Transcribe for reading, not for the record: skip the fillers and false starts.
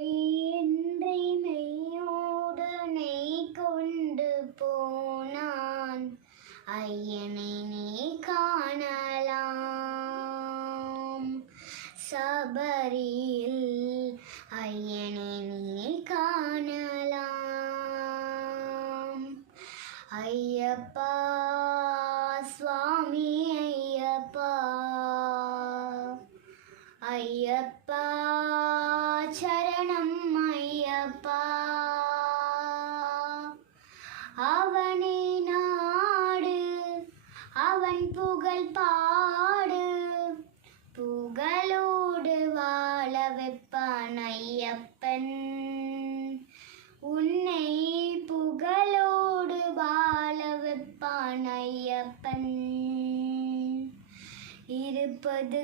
பொய்யின்றி மெய்யோடு கொண்டு போனான் ஐயனை நீ காணலாம் சபரியில் ஐயனை நீ காணலாம் ஐயப்பா சுவாமி ஐயப்பா ஐயப்பா சரணம் ஐயப்பா அவனை நாடு அவன் புகழ் பாடு புகழோடு வாழ வைப்பான் ஐயப்பன் உன்னை புகழோடு வாழ வைப்பான் ஐயப்பன் இருப்பது